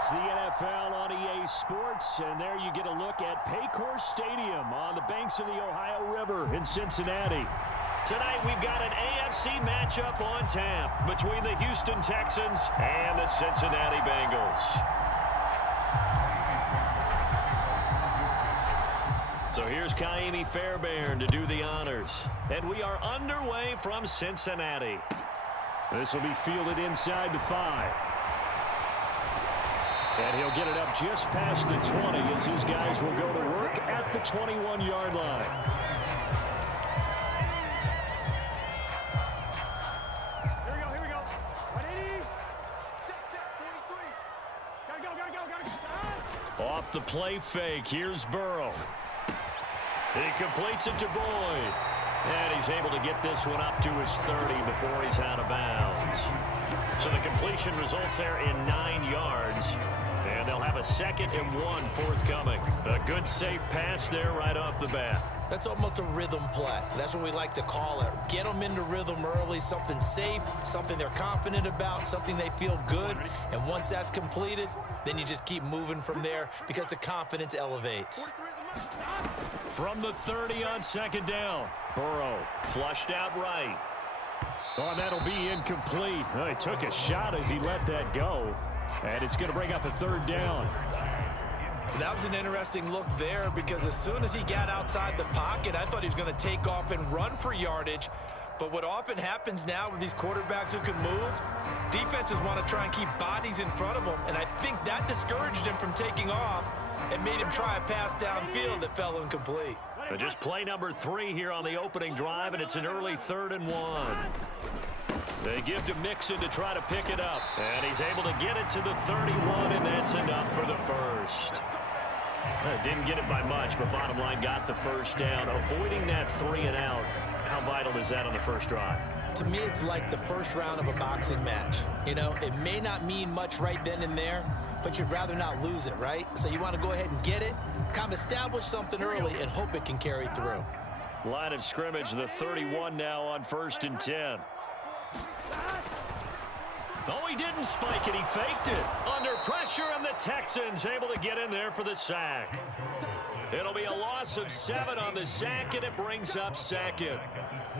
It's the NFL on EA Sports, and there you get a look at Paycor Stadium on the banks of the Ohio River in Cincinnati. Tonight we've got an AFC matchup on tap between the Houston Texans and the Cincinnati Bengals. So here's Kaimi Fairbairn to do the honors. And we are underway from Cincinnati. This will be fielded inside the 5. And he'll get it up just past the 20 as his guys will go to work at the 21-yard line. Here we go. 180. Check, 43. Gotta go. Off the play fake, here's Burrow. He completes it to Boyd. And he's able to get this one up to his 30 before he's out of bounds. So the completion results there in 9 yards. And they'll have a 2nd and 1 forthcoming. A good, safe pass there right off the bat. That's almost a rhythm play. That's what we like to call it. Get them into rhythm early, something safe, something they're confident about, something they feel good. And once that's completed, then you just keep moving from there because the confidence elevates. From the 30 on 2nd down. Burrow flushed out right. Oh, that'll be incomplete. Oh, he took a shot as he let that go. And it's going to bring up a 3rd down. That was an interesting look there because as soon as he got outside the pocket, I thought he was going to take off and run for yardage. But what often happens now with these quarterbacks who can move, defenses want to try and keep bodies in front of them. And I think that discouraged him from taking off and made him try a pass downfield that fell incomplete. But just play number 3 here on the opening drive, and it's an early 3rd and 1. They give to Mixon to try to pick it up. And he's able to get it to the 31, and that's enough for the first. Didn't get it by much, but bottom line got the first down. Avoiding that 3 and out. How vital is that on the first drive? To me, it's like the first round of a boxing match. You know, it may not mean much right then and there, but you'd rather not lose it, right? So you want to go ahead and get it, kind of establish something early, and hope it can carry through. Line of scrimmage, the 31 now on 1st and 10. Oh, he didn't spike it. He faked it. Under pressure, and the Texans able to get in there for the sack. It'll be a loss of 7 on the sack, and it brings up 2nd.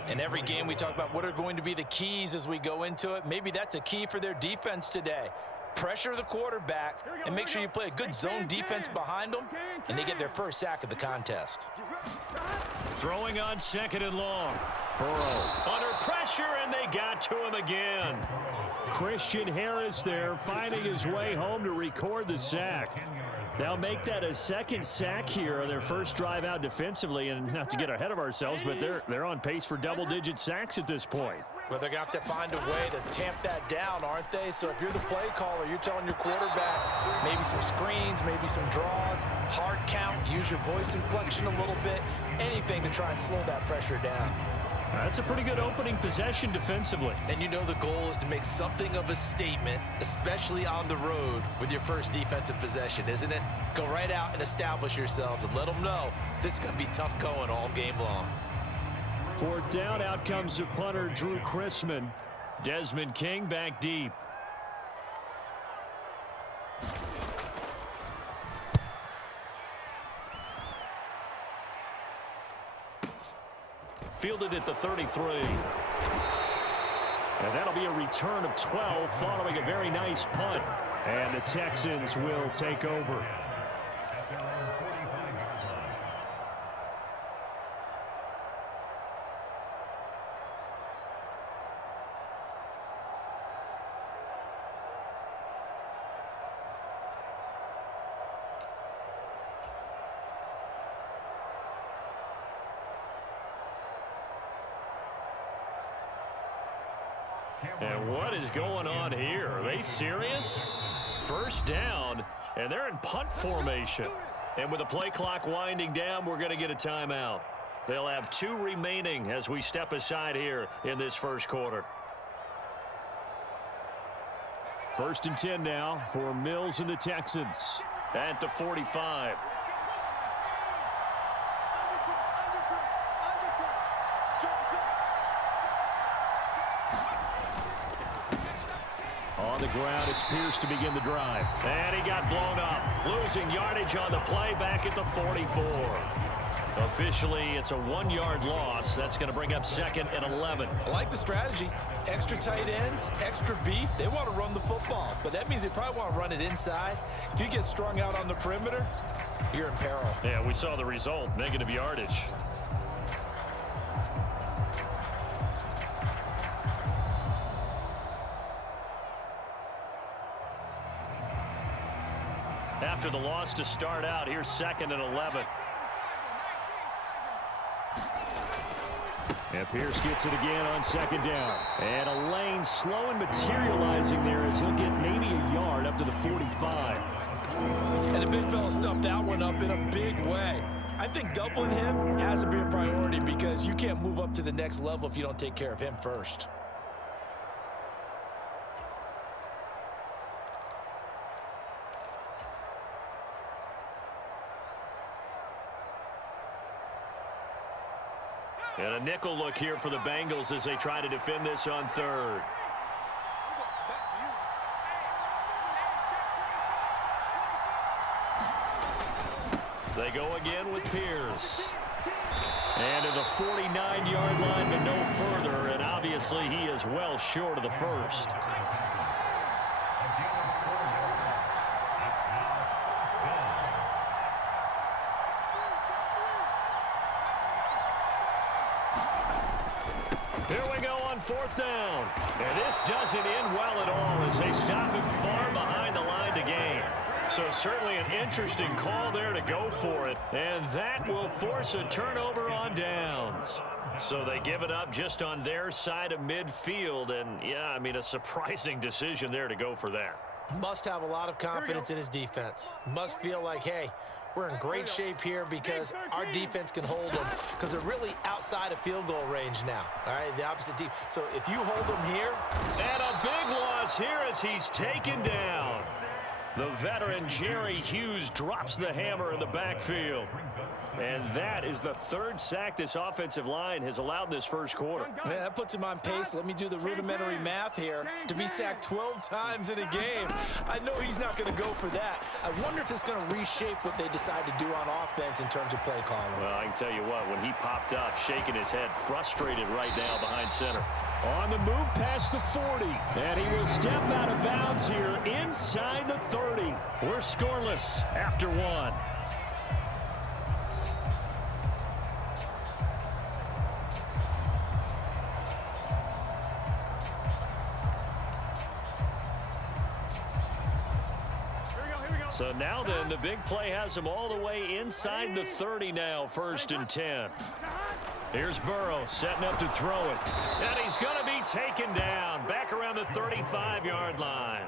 In every game, we talk about what are going to be the keys as we go into it. Maybe that's a key for their defense today. Pressure the quarterback and make sure you play a good zone defense behind them, and they get their first sack of the contest. Throwing on 2nd and long. Burrow under pressure, and they got to him again. Christian Harris there finding his way home to record the sack. They'll make that a 2nd sack here on their first drive out defensively, and not to get ahead of ourselves, but they're on pace for double-digit sacks at this point. Well, they're going to have to find a way to tamp that down, aren't they? So if you're the play caller, you're telling your quarterback maybe some screens, maybe some draws, hard count, use your voice inflection a little bit, anything to try and slow that pressure down. That's a pretty good opening possession defensively. And you know the goal is to make something of a statement, especially on the road with your first defensive possession, isn't it? Go right out and establish yourselves and let them know this is going to be tough going all game long. 4th down, out comes the punter, Drew Chrisman. Desmond King back deep. Fielded at the 33. And that'll be a return of 12 following a very nice punt. And the Texans will take over. And what is going on here? Are they serious? First down, and they're in punt formation. And with the play clock winding down, we're going to get a timeout. They'll have 2 remaining as we step aside here in this first quarter. 1st and 10 now for Mills and the Texans at the 45. on the ground. It's Pierce to begin the drive. And he got blown up. Losing yardage on the play back at the 44. Officially, it's a 1-yard loss. That's going to bring up 2nd and 11. I like the strategy. Extra tight ends, extra beef. They want to run the football, but that means they probably want to run it inside. If you get strung out on the perimeter, you're in peril. Yeah, we saw the result. Negative yardage. After the loss to start out, here's 2nd and 11. And Pierce gets it again on 2nd down. And a lane slow and materializing there as he'll get maybe a yard up to the 45. And the big fella stuffed that one up in a big way. I think doubling him has to be a priority because you can't move up to the next level if you don't take care of him first. And a nickel look here for the Bengals as they try to defend this on 3rd. They go again with Pierce. And to the 49-yard line, but no further. And obviously he is well short of the first. Here we go on 4th down. And this doesn't end well at all as they stop him far behind the line to gain. So certainly an interesting call there to go for it. And that will force a turnover on downs. So they give it up just on their side of midfield. And, yeah, I mean, a surprising decision there to go for that. Must have a lot of confidence in his defense. Must feel like, hey, we're in great shape here because our defense can hold them because they're really outside of field goal range now. All right, the opposite team. So if you hold them here. And a big loss here as he's taken down. The veteran Jerry Hughes drops the hammer in the backfield. And that is the 3rd sack this offensive line has allowed in this first quarter. Man, that puts him on pace. Let me do the rudimentary math here. To be sacked 12 times in a game, I know he's not going to go for that. I wonder if it's going to reshape what they decide to do on offense in terms of play calling. Well, I can tell you what, when he popped up, shaking his head, frustrated right now behind center. On the move past the 40, and he will step out of bounds here inside the 30. We're scoreless after 1. So now then, the big play has him all the way inside the 30 now, 1st and 10. Here's Burrow setting up to throw it. And he's going to be taken down back around the 35-yard line.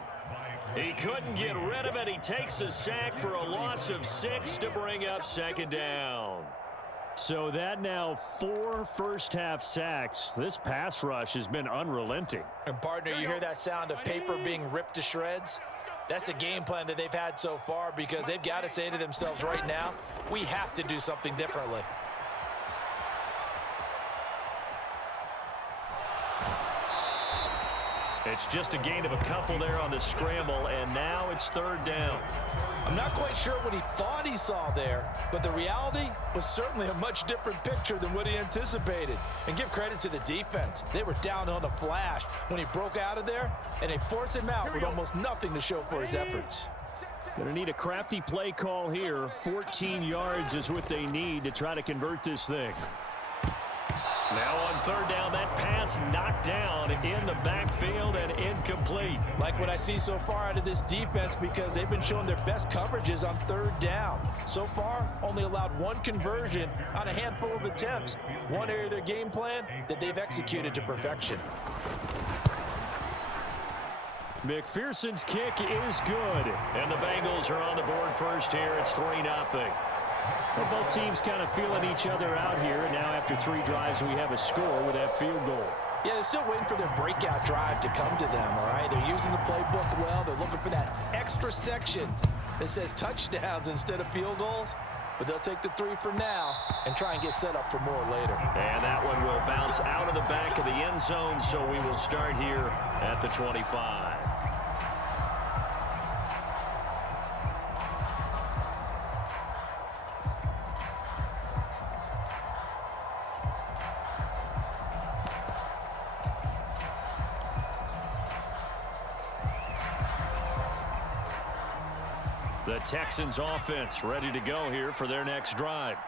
He couldn't get rid of it. He takes a sack for a loss of 6 to bring up 2nd down. So that now 4 first-half sacks. This pass rush has been unrelenting. And, partner, you hear that sound of paper being ripped to shreds? That's a game plan that they've had so far because they've got to say to themselves right now, we have to do something differently. It's just a gain of a couple there on the scramble, and now it's 3rd down. I'm not quite sure what he thought he saw there, but the reality was certainly a much different picture than what he anticipated. And give credit to the defense. They were down on the flash when he broke out of there, and they forced him out with almost nothing to show for his efforts. Going to need a crafty play call here. 14 yards is what they need to try to convert this thing. Now on 3rd down, that pass knocked down in the backfield and incomplete. Like what I see so far out of this defense because they've been showing their best coverages on 3rd down. So far, only allowed 1 conversion on a handful of attempts. One area of their game plan that they've executed to perfection. McPherson's kick is good. And the Bengals are on the board first here. It's 3-0. Well, both teams kind of feeling each other out here. And now after 3 drives, we have a score with that field goal. Yeah, they're still waiting for their breakout drive to come to them, all right? They're using the playbook well. They're looking for that extra section that says touchdowns instead of field goals. But they'll take the 3 for now and try and get set up for more later. And that one will bounce out of the back of the end zone, so we will start here at the 25. The Texans offense ready to go here for their next drive.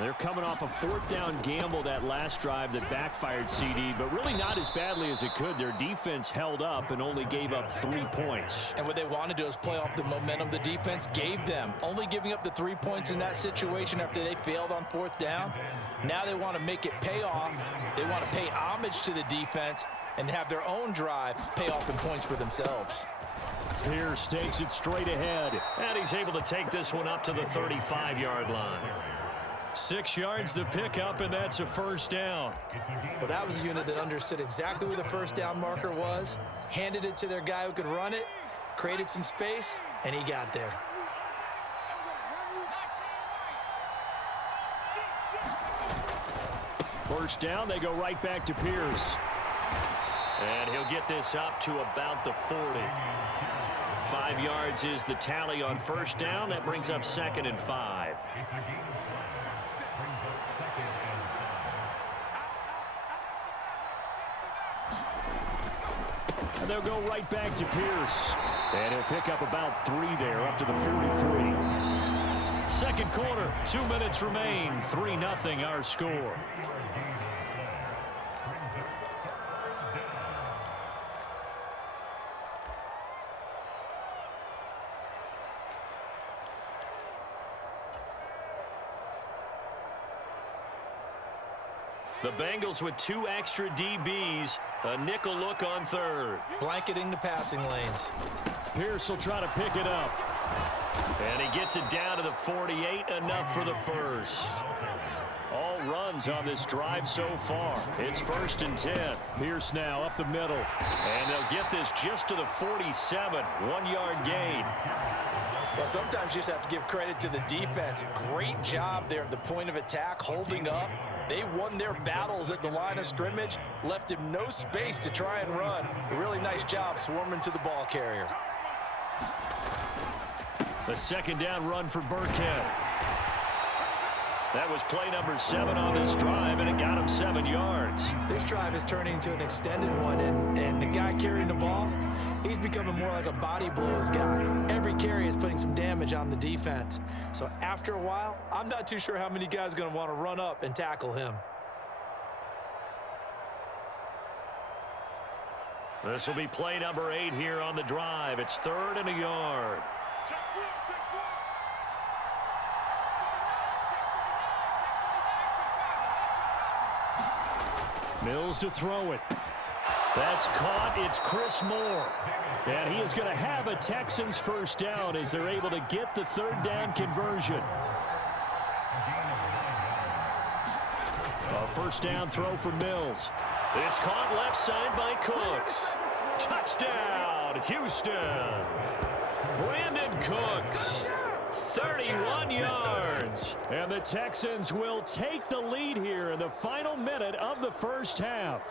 They're coming off a fourth down gamble that last drive that backfired, CD, but really not as badly as it could. Their defense held up and only gave up 3 points. And what they wanted to do is play off the momentum the defense gave them. Only giving up the 3 points in that situation after they failed on fourth down. Now they want to make it pay off. They want to pay homage to the defense and have their own drive pay off in points for themselves. Pierce takes it straight ahead, and he's able to take this one up to the 35-yard line. 6 yards the pickup, and that's a first down. Well, that was a unit that understood exactly where the first down marker was, handed it to their guy who could run it, created some space, and he got there. First down, they go right back to Pierce. And he'll get this up to about the 40. 5 yards is the tally on first down. That brings up 2nd and 5. And they'll go right back to Pierce. And he'll pick up about 3 there, up to the 43. Second quarter, 2 minutes remain. 3-0 our score. The Bengals with 2 extra DBs, a nickel look on third. Blanketing the passing lanes. Pierce will try to pick it up. And he gets it down to the 48, enough for the first. All runs on this drive so far. It's 1st and 10. Pierce now up the middle. And they'll get this just to the 47, 1-yard gain. Well, sometimes you just have to give credit to the defense. Great job there at the point of attack, holding up. They won their battles at the line of scrimmage, left him no space to try and run. A really nice job swarming to the ball carrier. The 2nd down run for Burkhead. That was play number 7 on this drive, and it got him 7 yards. This drive is turning into an extended one, and the guy carrying the ball, he's becoming more like a body blows guy. Every carry is putting some damage on the defense. So after a while, I'm not too sure how many guys are going to want to run up and tackle him. This will be play number 8 here on the drive. It's 3rd and a yard. Mills to throw it. That's caught. It's Chris Moore. And he is going to have a Texans first down as they're able to get the 3rd down conversion. A first down throw for Mills. It's caught left side by Cooks. Touchdown, Houston. Brandon Cooks. 31 yards. And the Texans will take the lead here in the final minute of the first half.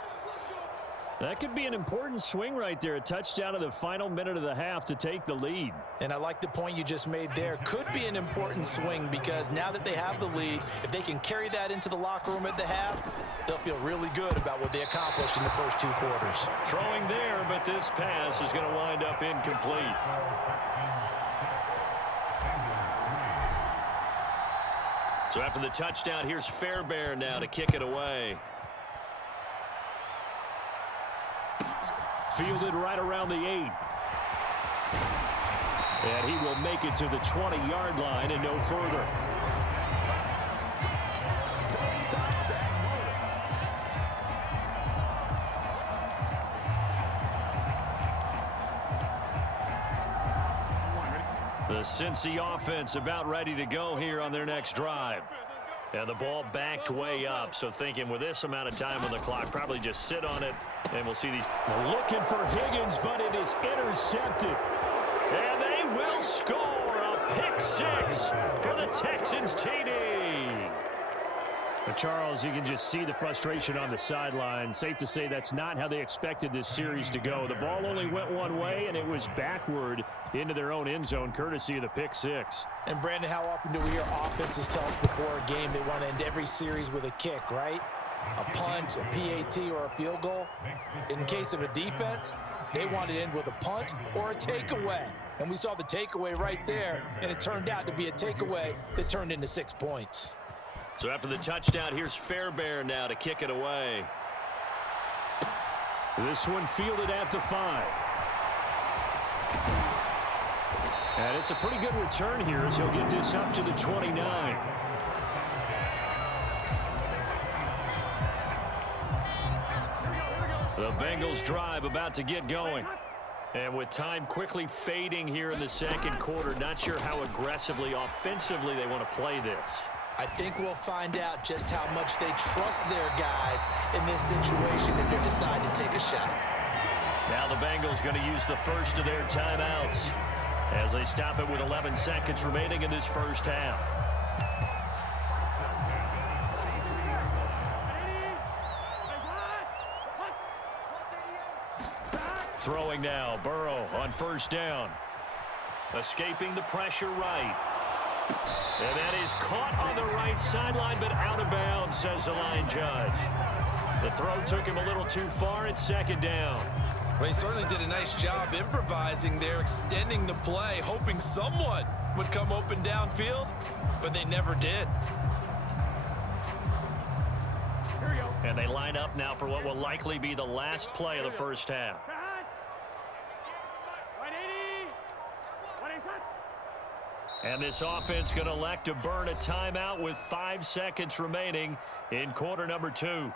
That could be an important swing right there. A touchdown in the final minute of the half to take the lead. And I like the point you just made there. Could be an important swing because now that they have the lead, if they can carry that into the locker room at the half, they'll feel really good about what they accomplished in the first 2 quarters. Throwing there, but this pass is going to wind up incomplete. So after the touchdown, here's Fairbairn now to kick it away. Fielded right around the 8. And he will make it to the 20-yard line and no further. The Cincy offense about ready to go here on their next drive. And the ball backed way up, so thinking with this amount of time on the clock, probably just sit on it, and we'll see these. Looking for Higgins, but it is intercepted. And they will score a pick 6 for the Texans TD. But Charles, you can just see the frustration on the sideline. Safe to say that's not how they expected this series to go. The ball only went one way, and it was backward into their own end zone, courtesy of the pick 6. And, Brandon, how often do we hear offenses tell us before a game they want to end every series with a kick, right? A punt, a PAT, or a field goal. In case of a defense, they want to end with a punt or a takeaway. And we saw the takeaway right there, and it turned out to be a takeaway that turned into 6 points. So after the touchdown, here's Fairbairn now to kick it away. This one fielded at the 5. And it's a pretty good return here as he'll get this up to the 29. The Bengals drive about to get going. And with time quickly fading here in the second quarter, not sure how aggressively, offensively they want to play this. I think we'll find out just how much they trust their guys in this situation if they decide to take a shot. Now the Bengals going to use the first of their timeouts as they stop it with 11 seconds remaining in this first half. Throwing now, Burrow on first down. Escaping the pressure right. And that is caught on the right sideline, but out of bounds, says the line judge. The throw took him a little too far. It's second down. Well, he certainly did a nice job improvising there, extending the play, hoping someone would come open downfield, but they never did. Here we go. And they line up now for what will likely be the last play of the first half. 180. 180. And this offense going to elect to burn a timeout with 5 seconds remaining in quarter number 2.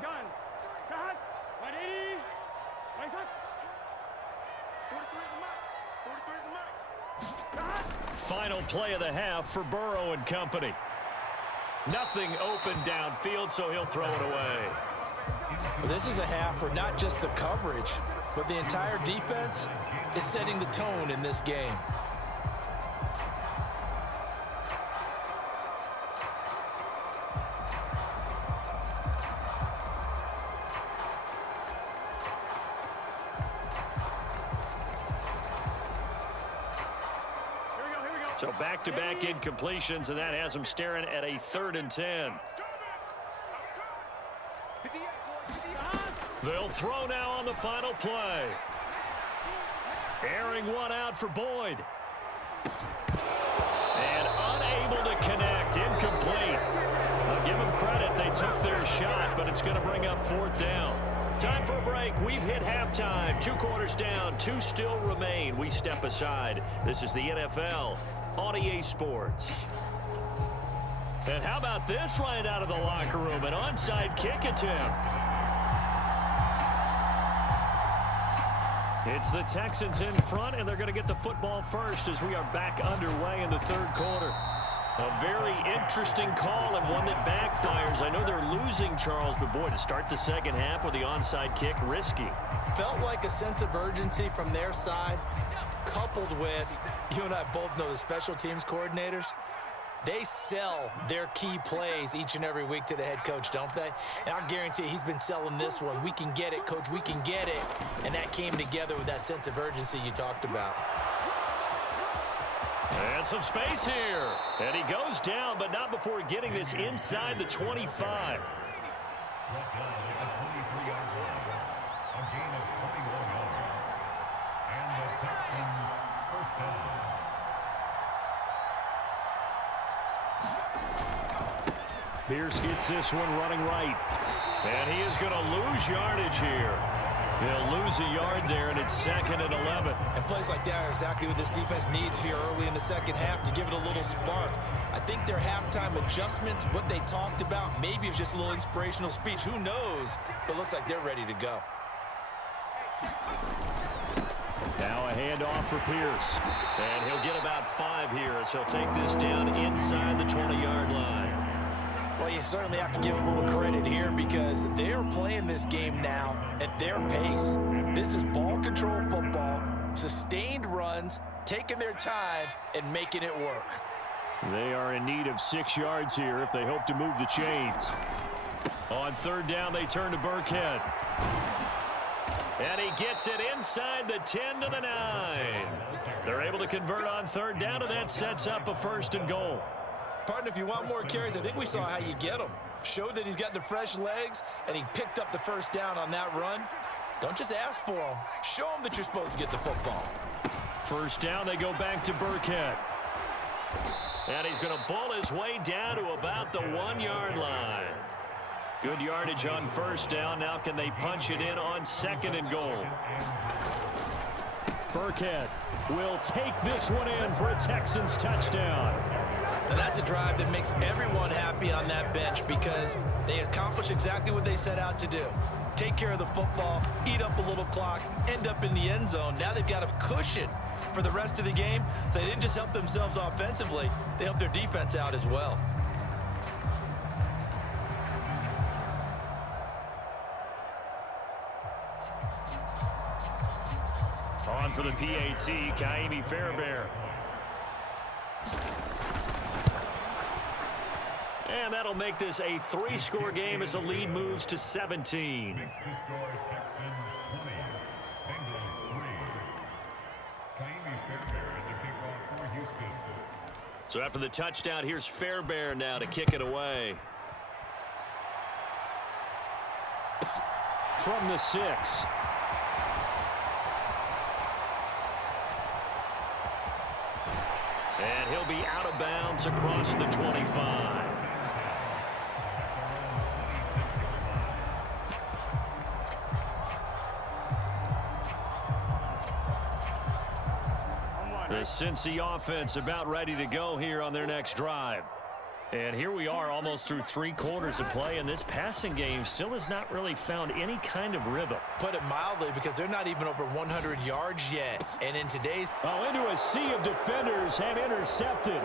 Gun. Cut. 180. 180. 43 is the mark. 43 is the mark. Final play of the half for Burrow and company. Nothing open downfield, so he'll throw it away. Well, this is a half where not just the coverage, but the entire defense is setting the tone in this game. So back-to-back incompletions, and that has them staring at a 3rd and 10. They'll throw now on the final play. Airing one out for Boyd. And unable to connect, incomplete. I'll give them credit, they took their shot, but it's going to bring up 4th down. Time for a break. We've hit halftime. 2 quarters down, 2 still remain. We step aside. This is the NFL on EA Sports. And how about this right out of the locker room? An onside kick attempt. It's the Texans in front, and they're going to get the football first as we are back underway in the 3rd quarter. A very interesting call and one that backfires. I know they're losing, Charles, but boy, to start the second half with the onside kick, risky. Felt like a sense of urgency from their side, coupled with, you and I both know the special teams coordinators, they sell their key plays each and every week to the head coach, don't they? And I guarantee he's been selling this one. We can get it, coach, we can get it. And that came together with that sense of urgency you talked about. And some space here. And he goes down, but not before getting this inside the 25. Pierce gets this one running right. And he is going to lose yardage here. He'll lose a yard there, and it's 2nd and 11. And plays like that are exactly what this defense needs here early in the second half to give it a little spark. I think their halftime adjustments, what they talked about, maybe it's just a little inspirational speech. Who knows? But looks like they're ready to go. Now a handoff for Pierce. And he'll get about 5 here as he'll take this down inside the 20-yard line. Well, you certainly have to give a little credit here because they're playing this game now at their pace. This is ball control football, sustained runs, taking their time, and making it work. They are in need of 6 yards here if they hope to move the chains. On 3rd down, they turn to Burkhead. And he gets it inside the 10 to the 9. They're able to convert on third down, and that sets up a 1st and goal. Partner, if you want more carries, I think we saw how you get them. Showed that he's got the fresh legs, and he picked up the 1st down on that run. Don't just ask for them. Show them that you're supposed to get the football. 1st down, they go back to Burkhead. And he's going to bull his way down to about the 1-yard line. Good yardage on 1st down. Now can they punch it in on 2nd and goal? Burkhead will take this one in for a Texans touchdown. And that's a drive that makes everyone happy on that bench because they accomplish exactly what they set out to do. Take care of the football, eat up a little clock, end up in the end zone. Now they've got a cushion for the rest of the game. So they didn't just help themselves offensively, they helped their defense out as well. On for the PAT, Kaimi Fairbairn. And that'll make this a 3-score game as the lead moves to 17. So after the touchdown, here's Fairbairn now to kick it away. From the 6. And he'll be out of bounds across the 25. The Cincy offense about ready to go here on their next drive. And here we are almost through 3 quarters of play, and this passing game still has not really found any kind of rhythm. Put it mildly, because they're not even over 100 yards yet. And in today's... Oh, into a sea of defenders and intercepted.